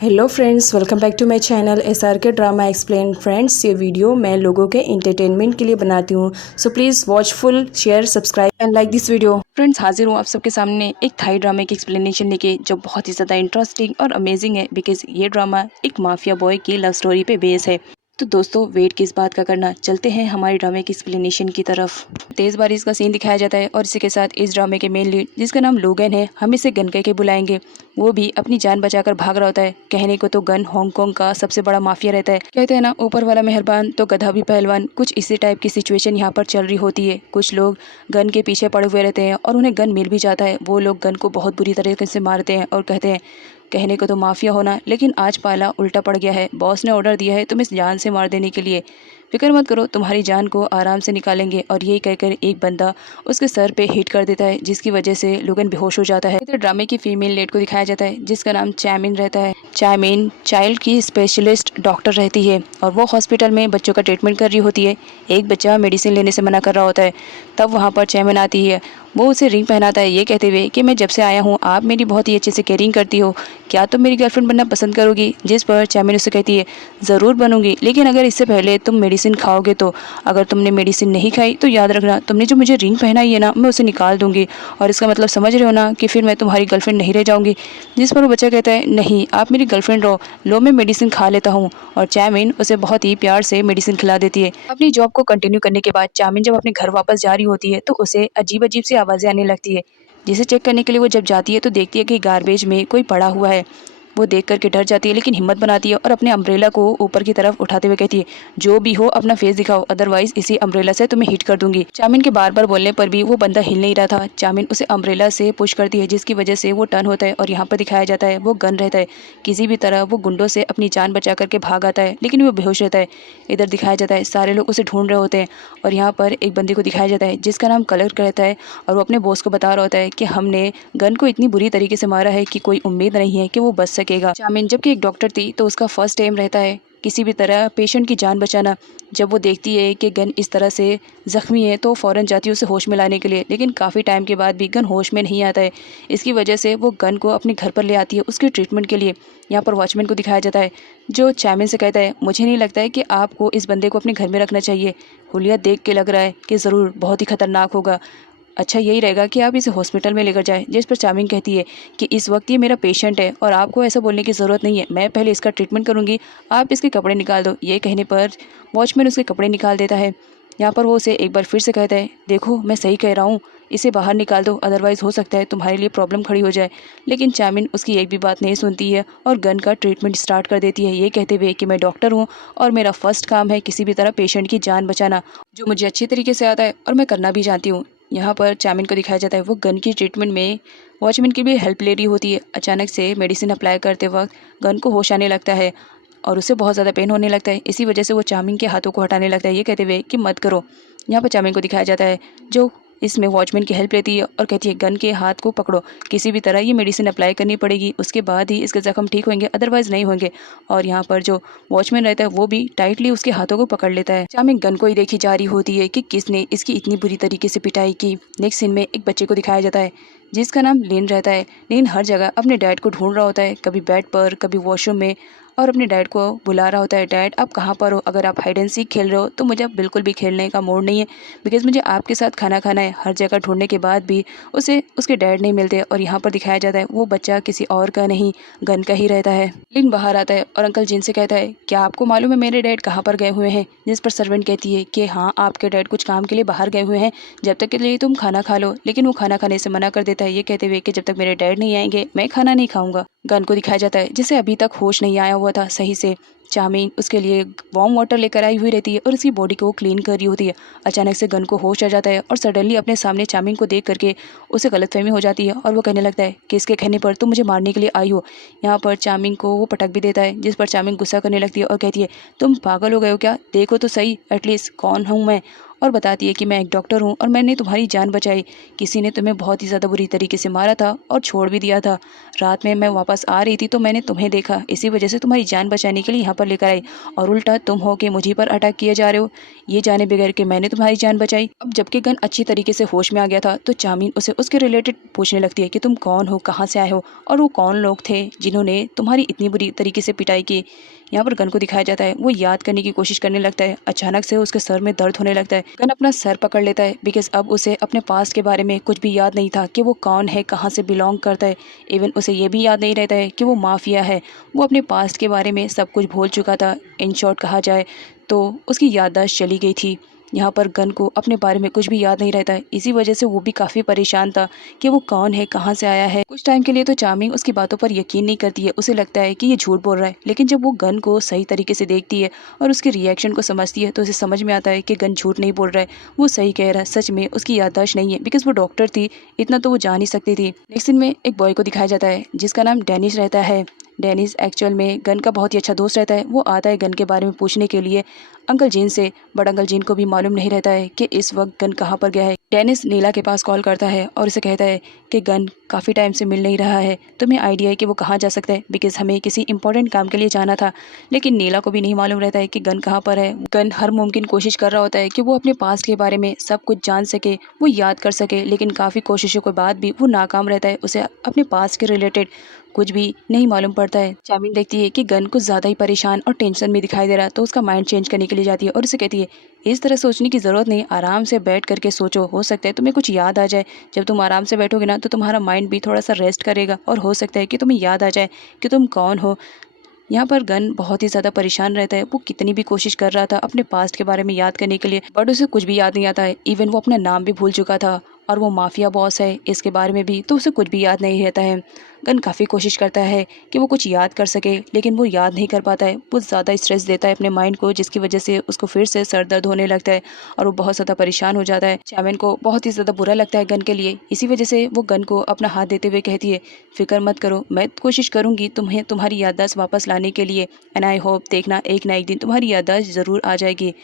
Hello friends, welcome back to my channel SRK drama explain. Friends, ये video मैं लोगों के एंटरटेनमेंट के लिए बनाती हूँ, so please watch full, share, subscribe and like this video. Friends, हाजिर हूँ आप सबके सामने एक थाई ड्रामे की एक्सप्लेनेशन लेके, जो बहुत ही ज़्यादा इंटरेस्टिंग और अमेजिंग है, बिकॉज ये ड्रामा एक माफिया बॉय की लव स्टोरी पे बेस है। तो दोस्तों, वेट किस बात का करना, चलते हैं हमारे ड्रामे की एक्सप्लेनेशन की तरफ। तेज बारिश का सीन दिखाया जाता है और इसी के साथ इस ड्रामे के मेन लीड, जिसका नाम लोगन है, हम इसे गन कह के बुलाएंगे, वो भी अपनी जान बचाकर भाग रहा होता है। कहने को तो गन हांगकांग का सबसे बड़ा माफिया रहता है। कहते हैं ना, ऊपर वाला मेहरबान तो गधा भी पहलवान। कुछ इसी टाइप की सिचुएशन यहाँ पर चल रही होती है। कुछ लोग गन के पीछे पड़े हुए रहते हैं और उन्हें गन मिल भी जाता है। वो लोग गन को बहुत बुरी तरीके से मारते हैं और कहते हैं, कहने को तो माफिया होना, लेकिन आज पाला उल्टा पड़ गया है। बॉस ने ऑर्डर दिया है तुम्हें जान से मार देने के लिए। फिक्र मत करो, तुम्हारी जान को आराम से निकालेंगे। और यही कहकर एक बंदा उसके सर पे हिट कर देता है, जिसकी वजह से लोगन बेहोश हो जाता है। इधर ड्रामे की फीमेल लीड को दिखाया जाता है, जिसका नाम चैमिन रहता है। चैमिन चाइल्ड की स्पेशलिस्ट डॉक्टर रहती है और वो हॉस्पिटल में बच्चों का ट्रीटमेंट कर रही होती है। एक बच्चा मेडिसिन लेने से मना कर रहा होता है, तब वहाँ पर चैमिन आती है। वो उसे रिंग पहनाता है, ये कहते हुए कि मैं जब से आया हूँ आप मेरी बहुत ही अच्छे से केयरिंग करती हो, क्या तुम मेरी गर्लफ्रेंड बनना पसंद करोगी? जिस पर चैमिन उसे कहती है, ज़रूर बनूंगी, लेकिन अगर इससे पहले तुम मेडिसिन खाओगे तो। अगर तुमने मेडिसिन नहीं खाई तो याद रखना, तुमने जो मुझे रिंग पहनाई है ना, मैं उसे निकाल दूंगी। और इसका मतलब समझ रहे हो ना कि फिर मैं तुम्हारी गर्लफ्रेंड नहीं रह जाऊंगी। जिस पर वो बच्चा कहता है, नहीं, आप मेरी गर्लफ्रेंड रहो, लो मैं मेडिसिन खा लेता हूँ। और चैमिन उसे बहुत ही प्यार से मेडिसिन खिला देती है। अपनी जॉब को कंटिन्यू करने के बाद चैमिन जब अपने घर वापस जा रही होती है तो उसे अजीब अजीब सी आवाज़ें आने लगती है, जिसे चेक करने के लिए वो जब जाती है तो देखती है कि गार्बेज में कोई पड़ा हुआ है। वो देख करके डर जाती है, लेकिन हिम्मत बनाती है और अपने अम्ब्रेला को ऊपर की तरफ उठाते हुए कहती है, जो भी हो अपना फेस दिखाओ, अदरवाइज इसी अम्ब्रेला से तुम्हें हिट कर दूंगी। चामिन के बार बार बोलने पर भी वो बंदा हिल नहीं रहा था। चामिन उसे अम्ब्रेला से पुश करती है, जिसकी वजह से वो टर्न होता है और यहाँ पर दिखाया जाता है वो गन रहता है। किसी भी तरह वो गुंडों से अपनी जान बचा करके भाग आता है, लेकिन वो बेहोश रहता है। इधर दिखाया जाता है सारे लोग उसे ढूंढ रहे होते हैं और यहाँ पर एक बंदे को दिखाया जाता है, जिसका नाम कलर रहता है। और वो अपने बॉस को बता रहा होता है कि हमने गन को इतनी बुरी तरीके से मारा है कि कोई उम्मीद नहीं है कि वो बच सकेगा। चामिन जबकि एक डॉक्टर थी तो उसका फर्स्ट एम रहता है किसी भी तरह पेशेंट की जान बचाना। जब वो देखती है कि गन इस तरह से ज़ख्मी है तो फ़ौरन जाती है उसे होश में लाने के लिए, लेकिन काफ़ी टाइम के बाद भी गन होश में नहीं आता है। इसकी वजह से वो गन को अपने घर पर ले आती है उसके ट्रीटमेंट के लिए। यहाँ पर वॉचमैन को दिखाया जाता है, जो चैमिन से कहता है, मुझे नहीं लगता है कि आपको इस बंदे को अपने घर में रखना चाहिए। हुलिया देख के लग रहा है कि ज़रूर बहुत ही खतरनाक होगा। अच्छा यही रहेगा कि आप इसे हॉस्पिटल में लेकर जाएं। जिस पर चामिंग कहती है कि इस वक्त ये मेरा पेशेंट है और आपको ऐसा बोलने की ज़रूरत नहीं है, मैं पहले इसका ट्रीटमेंट करूंगी, आप इसके कपड़े निकाल दो। ये कहने पर वॉचमैन उसके कपड़े निकाल देता है। यहाँ पर वो उसे एक बार फिर से कहता है, देखो मैं सही कह रहा हूँ, इसे बाहर निकाल दो, अदरवाइज़ हो सकता है तुम्हारे लिए प्रॉब्लम खड़ी हो जाए। लेकिन चामिन उसकी एक भी बात नहीं सुनती है और गन का ट्रीटमेंट स्टार्ट कर देती है, ये कहते हुए कि मैं डॉक्टर हूँ और मेरा फर्स्ट काम है किसी भी तरह पेशेंट की जान बचाना, जो मुझे अच्छी तरीके से आता है और मैं करना भी जानती हूँ। यहाँ पर चामिन को दिखाया जाता है वो गन की ट्रीटमेंट में वॉचमैन की भी हेल्प ले रही होती है। अचानक से मेडिसिन अप्लाई करते वक्त गन को होश आने लगता है और उसे बहुत ज़्यादा पेन होने लगता है। इसी वजह से वो चामिन के हाथों को हटाने लगता है, ये कहते हुए कि मत करो। यहाँ पर चामिन को दिखाया जाता है जो इसमें वॉचमैन की हेल्प लेती है और कहती है, गन के हाथ को पकड़ो, किसी भी तरह ये मेडिसिन अप्लाई करनी पड़ेगी, उसके बाद ही इसके ज़ख्म ठीक होंगे, अदरवाइज़ नहीं होंगे। और यहाँ पर जो वॉचमैन रहता है वो भी टाइटली उसके हाथों को पकड़ लेता है। चामिन गन को ही देखी जा रही होती है कि किसने इसकी इतनी बुरी तरीके से पिटाई की। नेक्स्ट सीन में एक बच्चे को दिखाया जाता है, जिसका नाम लिन रहता है। लिन हर जगह अपने डैड को ढूंढ रहा होता है, कभी बेड पर, कभी वॉशरूम में, और अपने डैड को बुला रहा होता है, डैड आप कहाँ पर हो? अगर आप हाइड एंड सीक खेल रहे हो तो मुझे अब बिल्कुल भी खेलने का मूड नहीं है, बिकॉज मुझे आपके साथ खाना खाना है। हर जगह ढूंढने के बाद भी उसे उसके डैड नहीं मिलते और यहाँ पर दिखाया जाता है वो बच्चा किसी और का नहीं, गन का ही रहता है। लिन बाहर आता है और अंकल जिन से कहता है, क्या आपको मालूम है मेरे डैड कहाँ पर गए हुए हैं? जिस पर सर्वेंट कहती है कि हाँ, आपके डैड कुछ काम के लिए बाहर गए हुए हैं, जब तक के लिए तुम खाना खा लो। लेकिन वो खाना खाने से मना कर देता है, ये कहते हुए कि जब तक मेरे डैड नहीं आएंगे मैं खाना नहीं खाऊंगा। गन को दिखाया जाता है जिसे अभी तक होश नहीं आया हुआ था सही से। चामिन उसके लिए वार्म वाटर लेकर आई हुई रहती है और उसकी बॉडी को क्लीन कर रही होती है। अचानक से गन को होश आ जाता है और सडनली अपने सामने चामिन को देख करके उसे गलतफहमी हो जाती है और वो कहने लगता है कि इसके कहने पर तुम मुझे मारने के लिए आई हो। यहाँ पर चामिन को वो पटक भी देता है, जिस पर चामिन गुस्सा करने लगती है और कहती है, तुम पागल हो गए हो क्या? देखो तो सही एटलीस्ट कौन हूँ मैं। और बताती है कि मैं एक डॉक्टर हूँ और मैंने तुम्हारी जान बचाई। किसी ने तुम्हें बहुत ही ज़्यादा बुरी तरीके से मारा था और छोड़ भी दिया था। रात में मैं वापस आ रही थी तो मैंने तुम्हें देखा, इसी वजह से तुम्हारी जान बचाने के लिए यहाँ पर लेकर आई, और उल्टा तुम हो के मुझे पर अटैक किए जा रहे हो, ये जाने बगैर कि मैंने तुम्हारी जान बचाई। अब जबकि गन अच्छी तरीके से होश में आ गया था तो चामीन उसे उसके रिलेटेड पूछने लगती है कि तुम कौन हो, कहाँ से आए हो, और वो कौन लोग थे जिन्होंने तुम्हारी इतनी बुरी तरीके से पिटाई की। यहाँ पर गन को दिखाया जाता है, वो याद करने की कोशिश करने लगता है। अचानक से उसके सर में दर्द होने लगता है। गन अपना सर पकड़ लेता है बिकॉज अब उसे अपने पास्ट के बारे में कुछ भी याद नहीं था कि वो कौन है, कहाँ से बिलोंग करता है। इवन उसे ये भी याद नहीं रहता है कि वो माफिया है। वो अपने पास्ट के बारे में सब कुछ भूल चुका था। इन शॉर्ट कहा जाए तो उसकी याददाश्त चली गई थी। यहाँ पर गन को अपने बारे में कुछ भी याद नहीं रहता है। इसी वजह से वो भी काफ़ी परेशान था कि वो कौन है, कहाँ से आया है। कुछ टाइम के लिए तो चार्मिंग उसकी बातों पर यकीन नहीं करती है। उसे लगता है कि ये झूठ बोल रहा है, लेकिन जब वो गन को सही तरीके से देखती है और उसके रिएक्शन को समझती है तो उसे समझ में आता है कि गन झूठ नहीं बोल रहा है, वो सही कह रहा है। सच में उसकी याददाश्त नहीं है बिकॉज वो डॉक्टर थी, इतना तो वो जान ही सकती थी। नेक्स्ट सीन में एक बॉय को दिखाया जाता है जिसका नाम डेनिस रहता है। डेनिस एक्चुअल में गन का बहुत ही अच्छा दोस्त रहता है। वो आता है गन के बारे में पूछने के लिए अंकल जीन से, बट अंकल जीन को भी मालूम नहीं रहता है कि इस वक्त गन कहाँ पर गया है। डेनिस नीला के पास कॉल करता है और उसे कहता है कि गन काफ़ी टाइम से मिल नहीं रहा है, तुम्हें आइडिया है कि वो कहाँ जा सकता है, बिकॉज हमें किसी इंपॉर्टेंट काम के लिए जाना था। लेकिन नीला को भी नहीं मालूम रहता है कि गन कहाँ पर है। गन हर मुमकिन कोशिश कर रहा होता है कि वो अपने पास्ट के बारे में सब कुछ जान सके, वो याद कर सके, लेकिन काफ़ी कोशिशों के बाद भी वो नाकाम रहता है। उसे अपने पास्ट के रिलेटेड कुछ भी नहीं मालूम पड़ता है। चामिन देखती है कि गन कुछ ज़्यादा ही परेशान और टेंशन में दिखाई दे रहा है तो उसका माइंड चेंज करने के लिए जाती है और उसे कहती है इस तरह सोचने की ज़रूरत नहीं, आराम से बैठ करके सोचो, हो सकता है तुम्हें कुछ याद आ जाए। जब तुम आराम से बैठोगे ना तो तुम्हारा माइंड भी थोड़ा सा रेस्ट करेगा और हो सकता है कि तुम्हें याद आ जाए कि तुम कौन हो। यहाँ पर गन बहुत ही ज़्यादा परेशान रहता है। वो कितनी भी कोशिश कर रहा था अपने पास्ट के बारे में याद करने के लिए, बट उसे कुछ भी याद नहीं आता है। इवन वो अपना नाम भी भूल चुका था और वो माफिया बॉस है इसके बारे में भी, तो उसे कुछ भी याद नहीं रहता है। गन काफ़ी कोशिश करता है कि वो कुछ याद कर सके, लेकिन वो याद नहीं कर पाता है। वो ज़्यादा स्ट्रेस देता है अपने माइंड को, जिसकी वजह से उसको फिर से सर दर्द होने लगता है और वो बहुत ज़्यादा परेशान हो जाता है। चैमन को बहुत ही ज़्यादा बुरा लगता है गन के लिए। इसी वजह से वो गन को अपना हाथ देते हुए कहती है फिक्र मत करो, मैं कोशिश करूँगी तुम्हें तुम्हारी याददाश्त वापस लाने के लिए, एंड आई होप देखना एक ना एक दिन तुम्हारी याददाश्त ज़रूर आ जाएगी।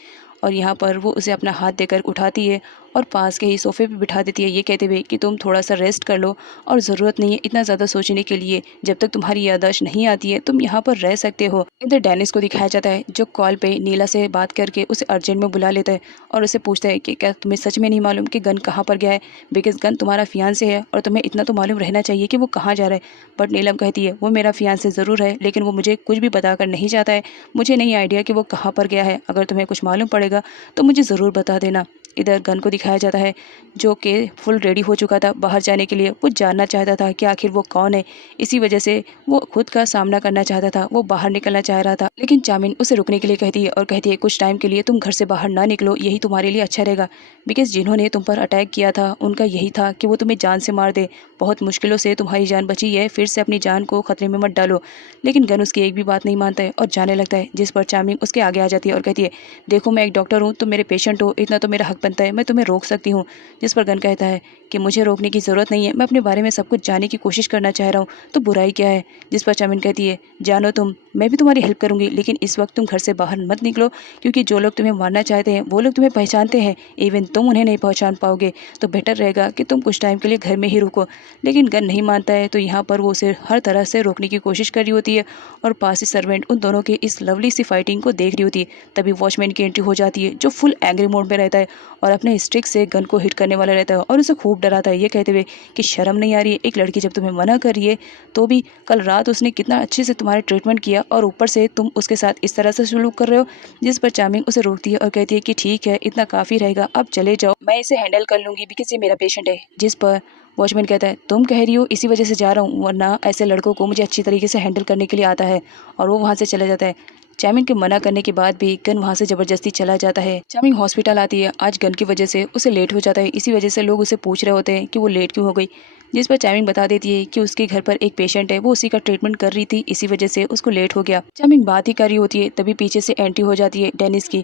और यहाँ पर वो उसे अपना हाथ देकर उठाती है और पास के ही सोफे पे बिठा देती है, ये कहते हुए कि तुम थोड़ा सा रेस्ट कर लो और ज़रूरत नहीं है इतना ज़्यादा सोचने के लिए। जब तक तुम्हारी याददाश्त नहीं आती है तुम यहाँ पर रह सकते हो। इधर डेनिस को दिखाया जाता है जो कॉल पे नीला से बात करके उसे अर्जेंट में बुला लेता है और उसे पूछता है कि क्या तुम्हें सच में नहीं मालूम कि गन कहाँ पर गया है, बिकॉज गन तुम्हारा फियांसे है और तुम्हें इतना तो मालूम रहना चाहिए कि वो कहाँ जा रहा है। बट नीलम कहती है वो मेरा फियांसे ज़रूर है, लेकिन वो मुझे कुछ भी बताकर नहीं जाता है, मुझे नहीं आइडिया कि वो कहाँ पर गया है। अगर तुम्हें कुछ मालूम पड़ेगा तो मुझे ज़रूर बता देना। इधर गन को दिखाया जाता है जो कि फुल रेडी हो चुका था बाहर जाने के लिए। वो जानना चाहता था कि आखिर वो कौन है, इसी वजह से वो खुद का सामना करना चाहता था। वो बाहर निकलना चाह रहा था, लेकिन चामिन उसे रुकने के लिए कहती है और कहती है कुछ टाइम के लिए तुम घर से बाहर ना निकलो, यही तुम्हारे लिए अच्छा रहेगा। बिकॉज जिन्होंने तुम पर अटैक किया था उनका यही था कि वो तुम्हें जान से मार दे। बहुत मुश्किलों से तुम्हारी जान बची है, फिर से अपनी जान को खतरे में मत डालो। लेकिन गन उसकी एक भी बात नहीं मानता है और जाने लगता है, जिस पर चामिन उसके आगे आ जाती है और कहती है देखो मैं एक डॉक्टर हूँ, तुम मेरे पेशेंट हो, इतना तो मेरा हक बनता है, मैं तुम्हें रोक सकती हूँ। जिस पर गन कहता है कि मुझे रोकने की ज़रूरत नहीं है, मैं अपने बारे में सब कुछ जानने की कोशिश करना चाह रहा हूँ, तो बुराई क्या है। जिस पर चामिन कहती है जानो तुम, मैं भी तुम्हारी हेल्प करूँगी, लेकिन इस वक्त तुम घर से बाहर मत निकलो, क्योंकि जो लोग तुम्हें मारना चाहते हैं वो लोग तुम्हें पहचानते हैं, इवन तुम उन्हें नहीं पहचान पाओगे, तो बेटर रहेगा कि तुम कुछ टाइम के लिए घर में ही रुको। लेकिन गन नहीं मानता है, तो यहाँ पर वो उसे हर तरह से रोकने की कोशिश कर रही होती है और पास ही सर्वेंट उन दोनों के इस लवली सी फाइटिंग को देख रही होती है। तभी वॉचमैन की एंट्री हो जाती है जो फुल एंग्री मोड में रहता है और अपने स्टिक से गन को हिट करने वाला रहता है और उसे खूब डराता है, ये कहते हुए कि शर्म नहीं आ रही है, एक लड़की जब तुम्हें मना कर रही है तो भी कल रात उसने कितना अच्छे से तुम्हारे ट्रीटमेंट किया और ऊपर से तुम उसके साथ इस तरह से सलूक कर रहे हो। जिस पर चार्मिंग उसे रोकती है और कहती है कि ठीक है, इतना काफ़ी रहेगा, अब चले जाओ, मैं इसे हैंडल कर लूँगी बिकॉज ये मेरा पेशेंट है। जिस पर वॉचमैन कहता है तुम कह रही हो इसी वजह से जा रहा हूँ, वरना ऐसे लड़कों को मुझे अच्छी तरीके से हैंडल करने के लिए आता है। और वो वहाँ से चला जाता है। चामिंग के मना करने के बाद भी गन वहाँ से ज़बरदस्ती चला जाता है। चामिंग हॉस्पिटल आती है, आज गन की वजह से उसे लेट हो जाता है, इसी वजह से लोग उसे पूछ रहे होते हैं कि वो लेट क्यों हो गई। जिस पर चामिंग बता देती है कि उसके घर पर एक पेशेंट है, वो उसी का ट्रीटमेंट कर रही थी, इसी वजह से उसको लेट हो गया। चामिंग बात ही कर रही होती है, तभी पीछे से एंट्री हो जाती है डेनिस की।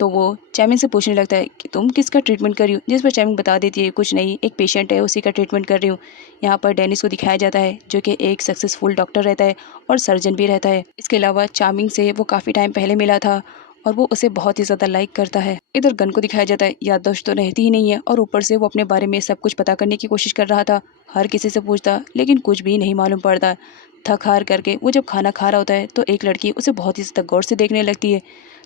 तो वो चामिंग से पूछने लगता है कि तुम किसका ट्रीटमेंट कर रही हो। जिस पर चामिंग बता देती है कुछ नहीं, एक पेशेंट है उसी का ट्रीटमेंट कर रही हूँ। यहाँ पर डेनिस को दिखाया जाता है जो कि एक सक्सेसफुल डॉक्टर रहता है और सर्जन भी रहता है। इसके अलावा चामिंग से वो काफ़ी टाइम पहले मिला था और वो उसे बहुत ही ज़्यादा लाइक करता है। इधर गन को दिखाया जाता है याददाश्त तो रहती ही नहीं है और ऊपर से वो अपने बारे में सब कुछ पता करने की कोशिश कर रहा था। हर किसी से पूछता लेकिन कुछ भी नहीं मालूम पड़ता। थक हार करके वो जब खाना खा रहा होता है तो एक लड़की उसे बहुत ही ज़्यादा गौर से देखने लगती है।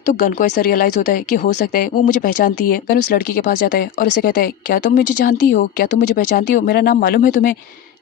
तो गन को ऐसा रियलाइज़ होता है कि हो सकता है वो मुझे पहचानती है। गन उस लड़की के पास जाता है और उसे कहता है, क्या तुम मुझे जानती हो? क्या तुम मुझे पहचानती हो? मेरा नाम मालूम है तुम्हें?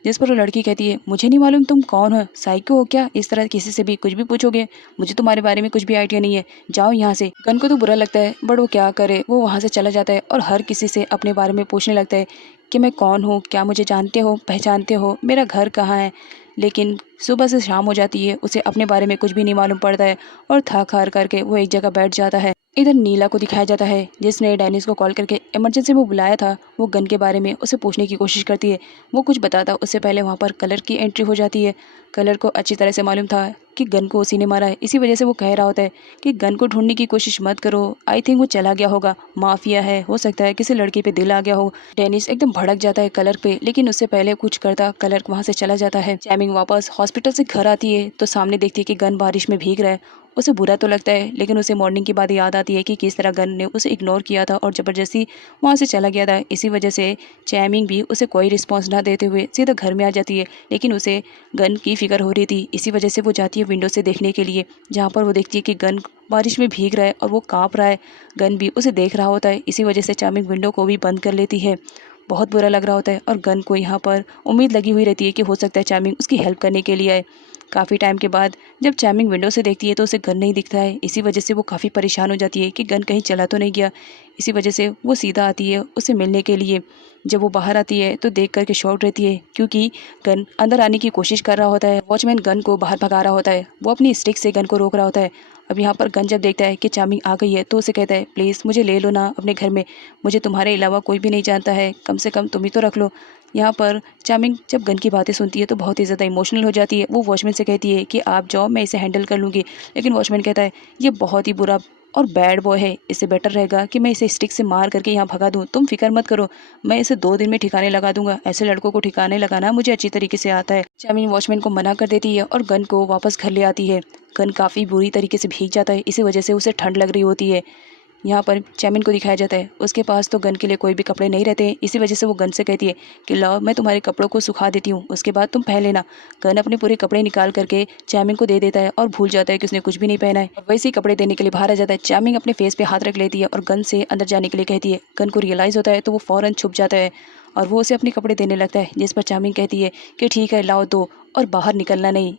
जिस पर वो लड़की कहती है, मुझे नहीं मालूम तुम कौन हो, साइको हो क्या? इस तरह किसी से भी कुछ भी पूछोगे? मुझे तुम्हारे बारे में कुछ भी आइडिया नहीं है, जाओ यहाँ से। गन को तो बुरा लगता है बट वो क्या करे, वो वहाँ से चला जाता है और हर किसी से अपने बारे में पूछने लगता है कि मैं कौन हूँ, क्या मुझे जानते हो, पहचानते हो, मेरा घर कहाँ है। लेकिन सुबह से शाम हो जाती है, उसे अपने बारे में कुछ भी नहीं मालूम पड़ता है और थक हार करके वो एक जगह बैठ जाता है। इधर नीला को दिखाया जाता है जिसने डेनिस को कॉल करके इमरजेंसी में बुलाया था। वो गन के बारे में उसे पूछने की कोशिश करती है। वो कुछ बताता उससे पहले वहाँ पर कलर की एंट्री हो जाती है। कलर को अच्छी तरह से मालूम था कि गन को उसी ने मारा है, इसी वजह से वो कह रहा होता है कि गन को ढूंढने की कोशिश मत करो, आई थिंक वो चला गया होगा, माफिया है, हो सकता है किसी लड़की पे दिल आ गया हो। डेनिस एकदम भड़क जाता है कलर पे, लेकिन उससे पहले कुछ करता कलर वहाँ से चला जाता है। चैमिंग वापस हॉस्पिटल से घर आती है तो सामने देखती है कि गन बारिश में भीग रहा है। उसे बुरा तो लगता है लेकिन उसे मॉर्निंग की बात याद आती है कि किस तरह गन ने उसे इग्नोर किया था और ज़बरदस्ती वहाँ से चला गया था। इसी वजह से चैमिंग भी उसे कोई रिस्पॉन्स ना देते हुए सीधा घर में आ जाती है, लेकिन उसे गन की फिक्र हो रही थी। इसी वजह से वो जाती है विंडो से देखने के लिए, जहाँ पर वो देखती है कि गन बारिश में भीग रहा है और वो काँप रहा है। गन भी उसे देख रहा होता है, इसी वजह से चैमिंग विंडो को भी बंद कर लेती है। बहुत बुरा लग रहा होता है और गन को यहाँ पर उम्मीद लगी हुई रहती है कि हो सकता है चैमिंग उसकी हेल्प करने के लिए आए। काफ़ी टाइम के बाद जब चैमिंग विंडो से देखती है तो उसे गन नहीं दिखता है। इसी वजह से वो काफ़ी परेशान हो जाती है कि गन कहीं चला तो नहीं गया। इसी वजह से वो सीधा आती है उसे मिलने के लिए। जब वो बाहर आती है तो देख करके शॉक रहती है क्योंकि गन अंदर आने की कोशिश कर रहा होता है। वॉचमैन गन को बाहर भगा रहा होता है, वो अपनी स्टिक से गन को रोक रहा होता है। अब यहाँ पर गन जब देखता है कि चैमिंग आ गई है तो उसे कहता है, प्लीज़ मुझे ले लो ना अपने घर में, मुझे तुम्हारे अलावा कोई भी नहीं जानता है, कम से कम तुम ही तो रख लो। यहाँ पर चामिंग जब गन की बातें सुनती है तो बहुत ही ज़्यादा इमोशनल हो जाती है। वो वॉचमैन से कहती है कि आप जाओ, मैं इसे हैंडल कर लूँगी। लेकिन वॉचमैन कहता है, ये बहुत ही बुरा और बैड बॉय है, इससे बेटर रहेगा कि मैं इसे स्टिक से मार करके यहाँ भगा दूँ। तुम फिक्र मत करो, मैं इसे 2 दिन में ठिकाने लगा दूंगा। ऐसे लड़कों को ठिकाने लगाना मुझे अच्छी तरीके से आता है। चामिंग वॉचमैन को मना कर देती है और गन को वापस घर ले आती है। गन काफ़ी बुरी तरीके से भीग जाता है, इसी वजह से उसे ठंड लग रही होती है। यहाँ पर चैमिन को दिखाया जाता है, उसके पास तो गन के लिए कोई भी कपड़े नहीं रहते हैं। इसी वजह से वो गन से कहती है कि लाओ, मैं तुम्हारे कपड़ों को सुखा देती हूँ, उसके बाद तुम पहन लेना। गन अपने पूरे कपड़े निकाल करके चैमिंग को दे देता है और भूल जाता है कि उसने कुछ भी नहीं पहना है। और वैसे ही कपड़े देने के लिए बाहर आ जाता है। चैमिंग अपने फेस पे हाथ रख लेती है और गन से अंदर जाने के लिए कहती है। गन को रियलाइज़ होता है तो वो फ़ौरन छुप जाता है और वो उसे अपने कपड़े देने लगता है, जिस पर चैमिंग कहती है कि ठीक है लाओ दो, और बाहर निकलना नहीं।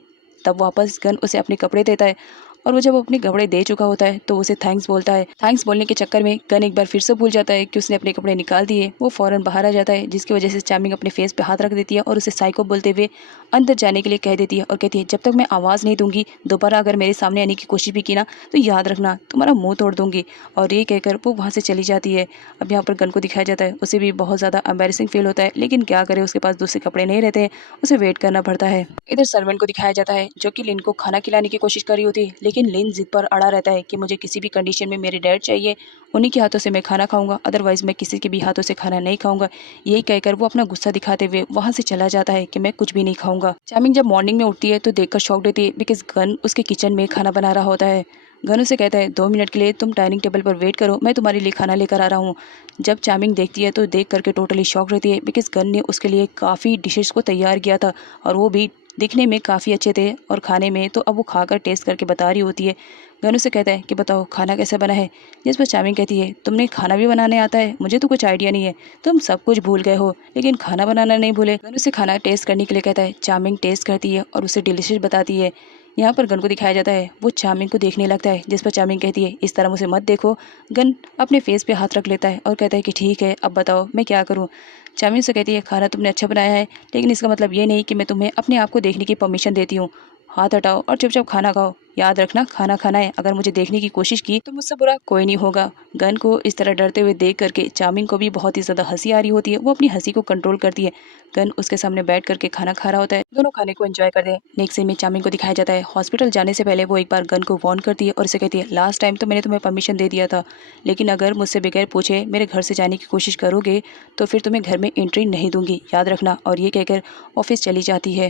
तब वापस गन उसे अपने कपड़े देता है और वो जब अपने कपड़े दे चुका होता है तो उसे थैंक्स बोलता है। थैंक्स बोलने के चक्कर में गन एक बार फिर से भूल जाता है कि उसने अपने कपड़े निकाल दिए। वो फ़ौरन बाहर आ जाता है, जिसकी वजह से चामिंग अपने फेस पे हाथ रख देती है और उसे साइको बोलते हुए अंदर जाने के लिए कह देती है और कहती है, जब तक मैं आवाज़ नहीं दूंगी, दोबारा अगर मेरे सामने आने की कोशिश भी की ना तो याद रखना तुम्हारा मुँह तोड़ दूंगी। और ये कहकर वो वहाँ से चली जाती है। अब यहाँ पर गन को दिखाया जाता है, उसे भी बहुत ज़्यादा एम्बैरेसिंग फील होता है, लेकिन क्या करे, उसके पास दूसरे कपड़े नहीं रहते, उसे वेट करना पड़ता है। इधर सर्वेंट को दिखाया जाता है जो कि लिन को खाना खिलाने की कोशिश कर रही होती है, लेकिन लिन जिद पर अड़ा रहता है कि मुझे किसी भी कंडीशन में मेरे डैड चाहिए, उन्हीं के हाथों से मैं खाना खाऊंगा, अदरवाइज मैं किसी के भी हाथों से खाना नहीं खाऊंगा। यही कहकर वो अपना गुस्सा दिखाते हुए वहां से चला जाता है कि मैं कुछ भी नहीं खाऊंगा। चामिंग जब मॉर्निंग में उठती है तो देखकर शॉक होती है बिकॉज गन उसके किचन में खाना बना रहा होता है। गन उसे कहता है, 2 मिनट के लिए तुम डाइनिंग टेबल पर वेट करो, मैं तुम्हारे लिए खाना लेकर आ रहा हूँ। जब चामिंग देखती है तो देख करके टोटली शॉक रहती है बिकॉज गन ने उसके लिए काफ़ी डिशेस को तैयार किया था और वो भी दिखने में काफ़ी अच्छे थे और खाने में तो अब वो खाकर टेस्ट करके बता रही होती है। गन उसे कहता है कि बताओ खाना कैसे बना है, जिस पर चामिंग कहती है, तुमने खाना भी बनाने आता है, मुझे तो कुछ आइडिया नहीं है, तुम सब कुछ भूल गए हो लेकिन खाना बनाना नहीं भूले। गन उसे खाना टेस्ट करने के लिए कहता है। चामिंग टेस्ट करती है और उसे डिलीशियस बताती है। यहाँ पर गन को दिखाया जाता है, वो चामिंग को देखने लगता है, जिस पर चामिंग कहती है, इस तरह मुझे मत देखो। गन अपने फेस पे हाथ रख लेता है और कहता है कि ठीक है, अब बताओ मैं क्या करूँ। चामिंग से कहती है, खाना तुमने अच्छा बनाया है, लेकिन इसका मतलब ये नहीं कि मैं तुम्हें अपने आप को देखने की परमिशन देती हूँ। हाथ हटाओ और चुपचाप खाना खाओ, याद रखना खाना खाना है, अगर मुझे देखने की कोशिश की तो मुझसे बुरा कोई नहीं होगा। गन को इस तरह डरते हुए देख करके चामिंग को भी बहुत ही ज़्यादा हंसी आ रही होती है। वो अपनी हंसी को कंट्रोल करती है। गन उसके सामने बैठ करके खाना खा रहा होता है, दोनों खाने को एंजॉय करते हैं। नेक्स्ट सीन में चामिंग को दिखाया जाता है, हॉस्पिटल जाने से पहले वो एक बार गन को वार्न करती है और उसे कहती है, लास्ट टाइम तो मैंने तुम्हें परमिशन दे दिया था, लेकिन अगर मुझसे बगैर पूछे मेरे घर से जाने की कोशिश करोगे तो फिर तुम्हें घर में एंट्री नहीं दूंगी, याद रखना। और ये कहकर ऑफिस चली जाती है।